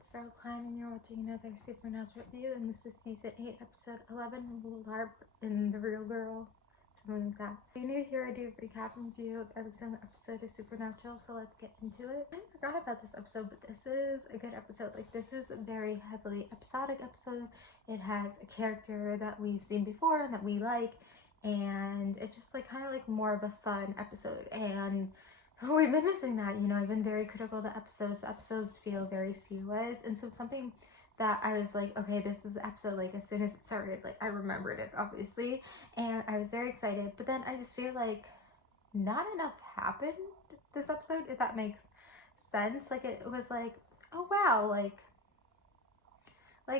it's Farrell Klein, and you're watching another Supernatural review, and this is Season 8, Episode 11, LARP in The Real Girl, something like that. If you're new here, I do a recap and review of every single episode of Supernatural, so let's get into it. I forgot about this episode, but this is a good episode. Like, this is a very heavily episodic episode. It has a character that we've seen before and that we like, and it's just like kind of like more of a fun episode, and we've been missing that. You know, I've been very critical of the episodes. The episodes feel very serialized, and so it's something that I was like, okay, this is the episode, like, as soon as it started, like, I remembered it, obviously, and I was very excited, but then I just feel like not enough happened this episode, if that makes sense. Like, it was like, oh, wow, like,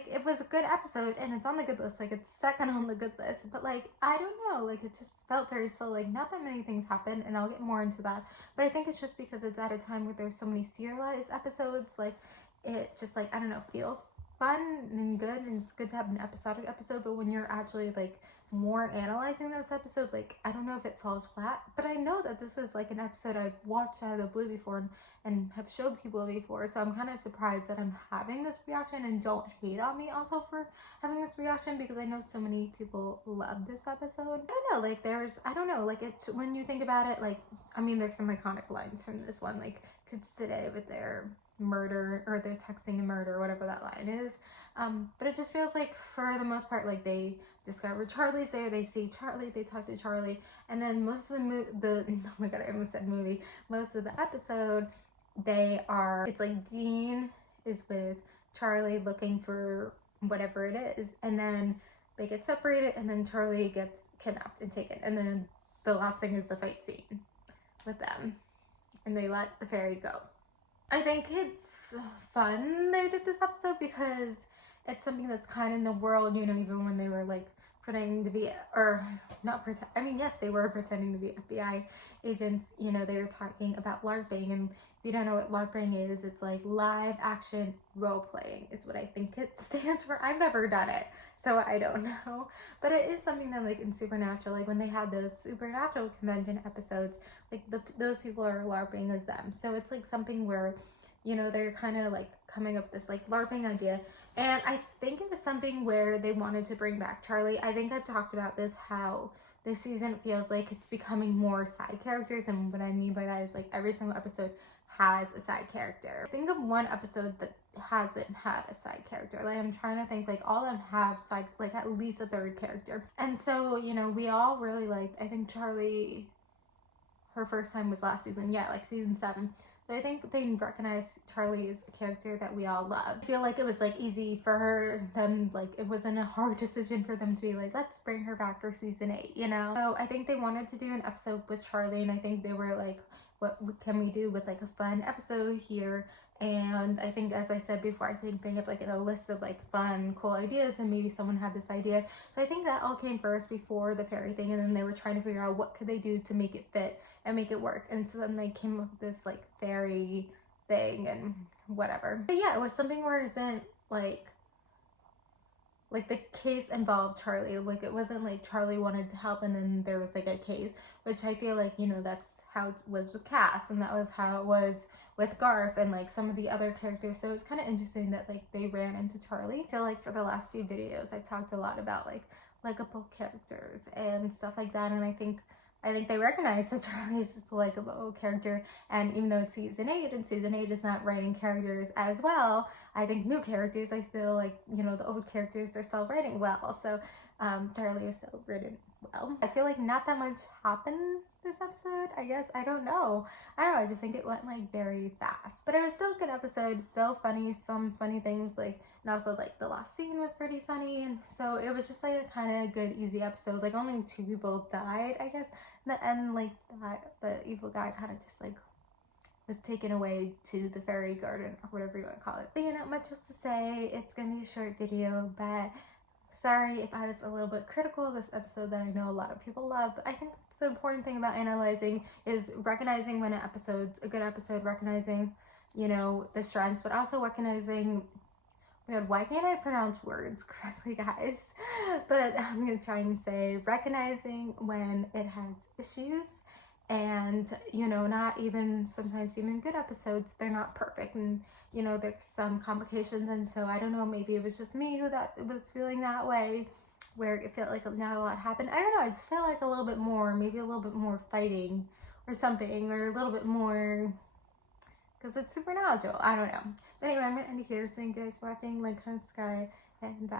it was a good episode, and it's on the good list, like, it's second on the good list, but, like, I don't know, like, it just felt very slow, like, not that many things happened, and I'll get more into that, but I think it's just because it's at a time where there's so many serialized episodes, like, it just, like, I don't know, feels fun and good, and it's good to have an episodic episode, but when you're actually, like, more analyzing this episode, like, I don't know if it falls flat, but I know that this is, like, an episode I've watched out of the blue before, and have showed people before, so I'm kind of surprised that I'm having this reaction, and don't hate on me also for having this reaction, because I know so many people love this episode. I don't know, like, I don't know, like, it's, when you think about it, like, I mean, there's some iconic lines from this one, like, kids today with their murder, or they're texting a murder, whatever that line is, but it just feels like, for the most part, like, they discover Charlie's there, they see Charlie, they talk to Charlie, and then most of the oh my god, I almost said movie, most of the episode, it's like Dean is with Charlie looking for whatever it is, and then they get separated, and then Charlie gets kidnapped and taken, and then the last thing is the fight scene with them, and they let the fairy go. I think it's fun they did this episode because it's something that's kind of in the world, you know, even when they were like pretending to be, or not pretend, I mean, yes, they were pretending to be FBI agents, you know, they were talking about LARPing, and if you don't know what LARPing is, it's like live action role playing is what I think it stands for. I've never done it, so I don't know, but it is something that, like, in Supernatural, like when they had those Supernatural convention episodes, like those people are LARPing as them, so it's like something where, you know, they're kind of like coming up with this like LARPing idea, and I think it was something where they wanted to bring back Charlie. I think I've talked about this, how this season feels like it's becoming more side characters, and what I mean by that is, like, every single episode has a side character. Think of one episode that hasn't had a side character. Like, I'm trying to think, like, all of them have side, like, at least a third character, and so, you know, we all really liked, I think Charlie, her first time was last season, yeah, like season 7. So I think they recognized Charlie as a character that we all love. I feel like it was like easy for them, like it wasn't a hard decision for them to be like, let's bring her back for season 8, you know? So I think they wanted to do an episode with Charlie, and I think they were like, what can we do with like a fun episode here? And I think, as I said before, I think they have like a list of like fun, cool ideas, and maybe someone had this idea. So I think that all came first before the fairy thing, and then they were trying to figure out what could they do to make it fit and make it work. And so then they came up with this like fairy thing and whatever. But yeah, it was something where it isn't like the case involved Charlie. Like, it wasn't like Charlie wanted to help and then there was like a case, which I feel like, you know, that's how it was with Cass, and that was how it was with Garth and like some of the other characters. So it's kind of interesting that like they ran into Charlie. I feel like for the last few videos I've talked a lot about like likable characters and stuff like that, and I think they recognize that Charlie is just a likable character, and even though it's season 8 and season 8 is not writing characters as well, I think new characters, I feel like, you know, the old characters, they're still writing well, so Charlie is still written well. I feel like not that much happened this episode, I guess. I don't know, I just think it went like very fast, but it was still a good episode, still funny, some funny things, like, and also like the last scene was pretty funny, and so it was just like a kind of good easy episode. Like, only 2 people died, I guess, in the end, like that the evil guy kind of just like was taken away to the fairy garden or whatever you want to call it. But, you know, much else to say. It's gonna be a short video, but sorry if I was a little bit critical of this episode that I know a lot of people love, but I think that's the important thing about analyzing, is recognizing when an episode's a good episode, recognizing, you know, the strengths, but also recognizing, oh my god, why can't I pronounce words correctly, guys? But I'm gonna try and say recognizing when it has issues, And, you know, not even sometimes even good episodes, they're not perfect, and you know, there's some complications. And so I don't know, maybe it was just me who that was feeling that way, where it felt like not a lot happened. I don't know, I just feel like a little bit more, maybe a little bit more fighting or something, or a little bit more, because it's supernatural. I don't know. But anyway, I'm gonna end it here. Thank you guys for watching. Like, comment, subscribe, and bye.